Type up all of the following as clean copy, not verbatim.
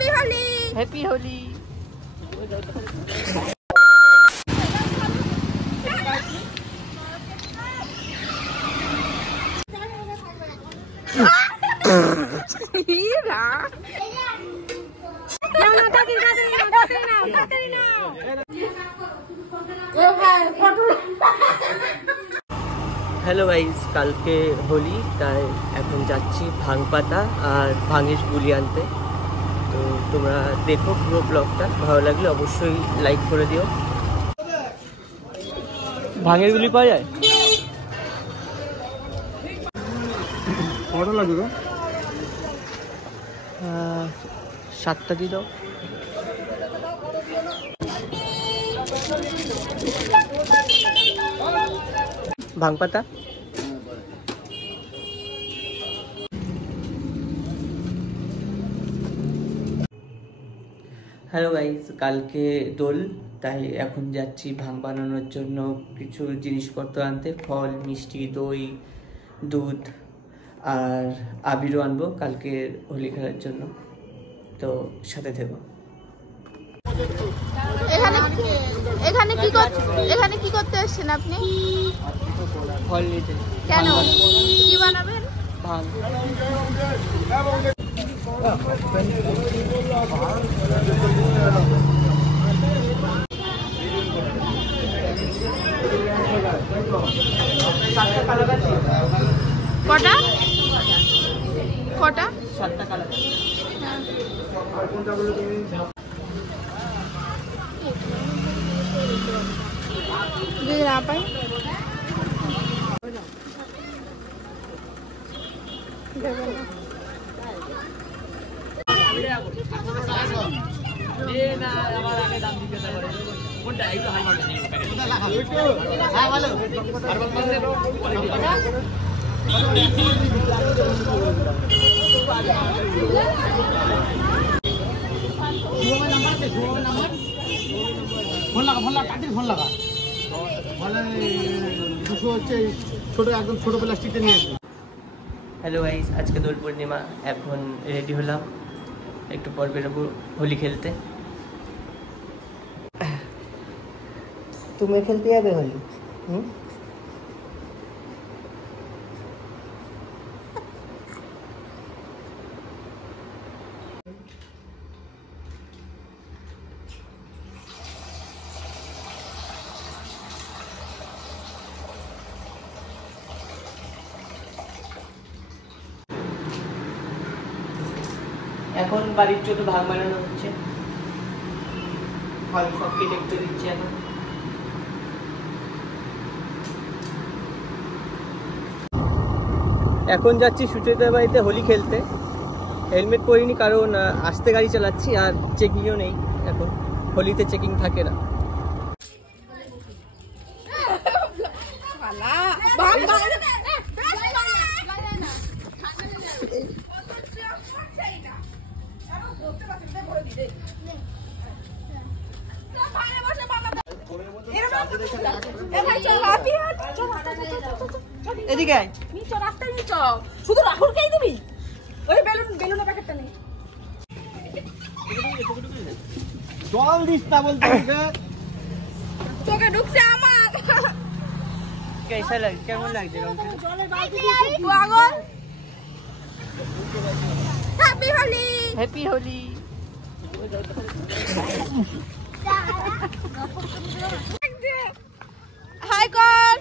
Happy Holi. Happy Holi. Hello guys, কালকে হোলি, তাই এখন যাচ্ছি ভাং পাতা আর ভাঙের গুলি আনতে। তো তোমরা দেখো পুরো ব্লগটা, ভালো লাগলে অবশ্যই লাইক করে দিও। ভাঙের গুলি পাওয়া যায়? কটা লাগবে গো? 7টা দিয়ে দাও। ভাং পাতা। হ্যালো গাইস, কালকে দোল, তাই এখন যাচ্ছি ভাং বানানোর জন্য কিছু জিনিসপত্র আনতে। ফল, মিষ্টি, দই, দুধ আর আবিরও আনবো কালকে হোলি খেলার জন্য। তো সাথে থেকো। এখানে কি করতে এসেছেন আপনি? ফল নিতে। কেন? কি বানাবেন? ভাং। কটা? 7টা কালার। যদি না পাই ছোট প্লাস্টিকটা নিয়ে আসবি। হ্যালো গাইস, আজকে দোল পূর্ণিমা। এখন রেডি হলাম, একটু পর বেরোবো হোলি খেলতে। তুমি খেলতে যাবে হোলি? এখন বাড়ির জন্য ভাগ বানানো হচ্ছে, ফল সব কেটে কেটে দিচ্ছে। এখন যাচ্ছি সুচেতার বাড়িতে হোলি খেলতে। হেলমেট পরিনি কারণ আস্তে গাড়ি চালাচ্ছি, আর চেকিংও নেই এখন। হোলিতে চেকিং থাকে না। এদিকে শুধু রাহুলকেই দিবি। ওই বেলুনের প্যাকেটটা নেই। জল দিস না বলতে তোকে ঢুকছে আমার। কেমন লাগছে? পাগল। Happy Holi. Happy Holi. Hi কর।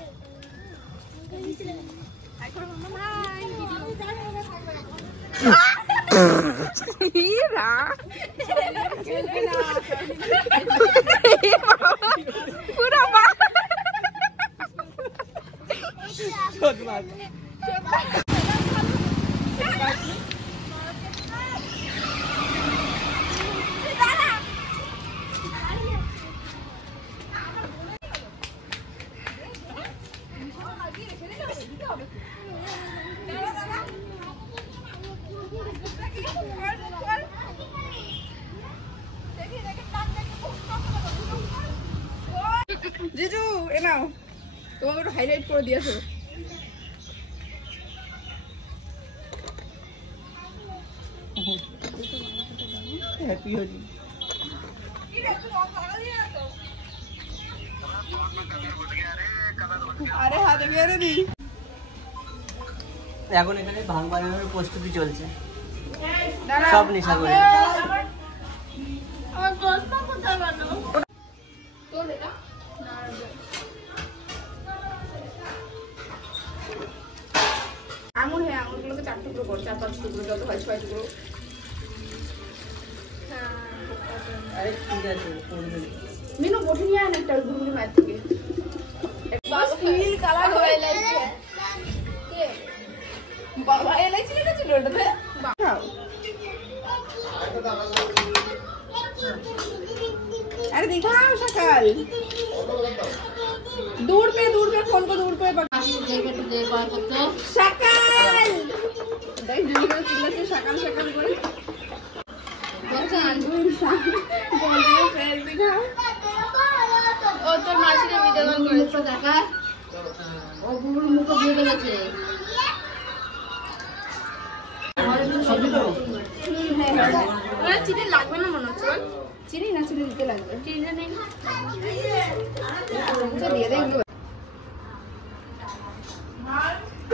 জিজু এ নাও, তোমাকে একটু হাইলাইট করে দিয়েছো। হ্যাপি হোলি। আরে হাতে বেরে দি। এখন এখানে ভাং বানানোর প্রস্তুতি চলছে, সব নেশা করে। আমার গোস্ত কোথায় বানাবো? তোর এটা না আঙুর, হ্যাঁ আঙুরগুলোকে 4 টুকরো কর, 4-5 টুকরো, যত হয় 6 টুকরো। আরে ঠিক আছে, মিনু বটি নিয়ে আন একটা গুড়গুড়ি মায়ের থেকে। বাস নীল কালার হয়ে লাগছে। কে বাবা এলাইছি লেগেছিল ওটাতে। খাও। अरे दिखाओ सकाल दूर पे फोन को दूर पे सकाल देख दूर पे चिल्ला से सकाल करे बच्चा आंधू इंसान बोल रहे फेस दिखाओ ও তোর মাসিরে ভিডিও কল করেছে কাকা ও বুড়ো মুখ দিয়ে গেছে ওরা চিনি লাগবে না মনে হচ্ছে চিনি না চিনি দিতে লাগবে চিনি নেই দিয়ে দেখবো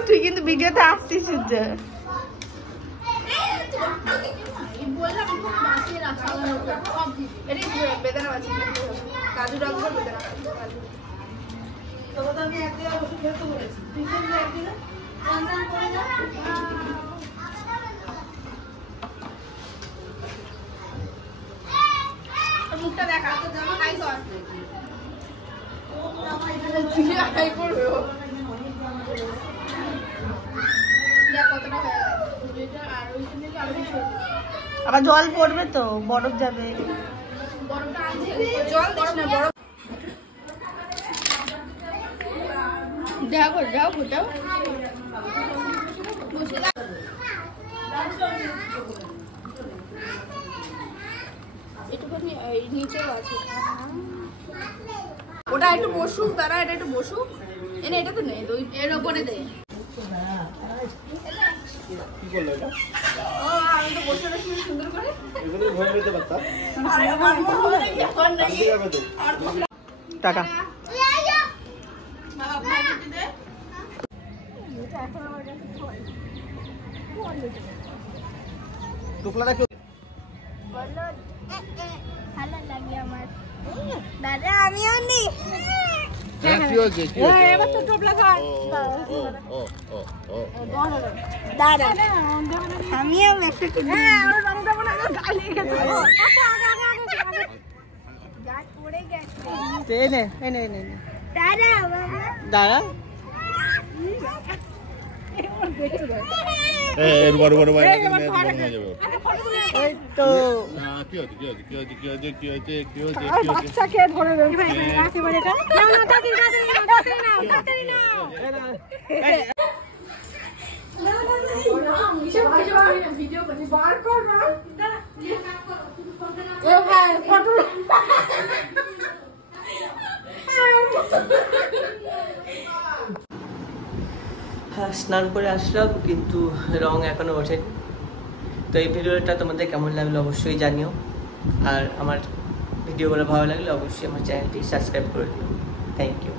তুই কিন্তু ভিডিওতে আসছিস সূর্য বললাম মাছের আশা এটা বেদানা মাছ কাজু রাখবো বেদানা তবে তো আমি একদিন বসে খেতে বলেছি তুই কিন্তু একদিন রান্না করে যা মুখটা দেখা তো জানো নাই কর চিনি আই করবে ও দেখ কতটা হয়ে গেছে এটা আর ওই চিনি আরো বেশি আবার জল পড়বে তো, বরফ যাবে। বরফটা আছে জল দিস না বরফ দেখো যাও ফুটাও ওটা একটু বসুক তারা এটা একটু বসুক এনে এটা তো নেই ওই এর উপরে দে কি করলো এটা? ও আমি তো বসে রয়েছি সুন্দর করে এগুলো ভয় নিতে পারতাম। আরে আমার মনে হয় কি এখন নাই ঠিক আছে তো। টাটা। বাবা ভাই দিতে দে টুকলা রাখো। বলো ভালো লাগে আমার দাদা, আমিও নি। কি হয়েছে? কি হয়েছে? এবার তো টোপলা খাই দাদা, আমিও একটা কি ওর বাড়ি যাবো না, গালি গেছে গাছ পড়ে গেছে। এনে এনে এনে এনে। দাদা বাবা দাঁড়া, এর বড় বড় ভাই এই তো কি হয়েছে? কি হয়েছে? কি হয়েছে? কি হয়েছে? কি হয়েছে? কি হয়েছে? বাচ্চা খেয়ে ধরে দেবে একেবারে এটা নাও না তাড়াতাড়ি তাড়াতাড়ি নাও ভিডিও করছি বার কর না ও ভাই ফটো হ্যাঁ, স্নান করে আসলাম কিন্তু রং এখনো ওঠেনি। তো এই ভিডিওটা তোমাদের কেমন লাগলো অবশ্যই জানিও, আর আমার ভিডিওগুলো ভালো লাগলে অবশ্যই আমার চ্যানেলটি সাবস্ক্রাইব করে দিও। Thank you.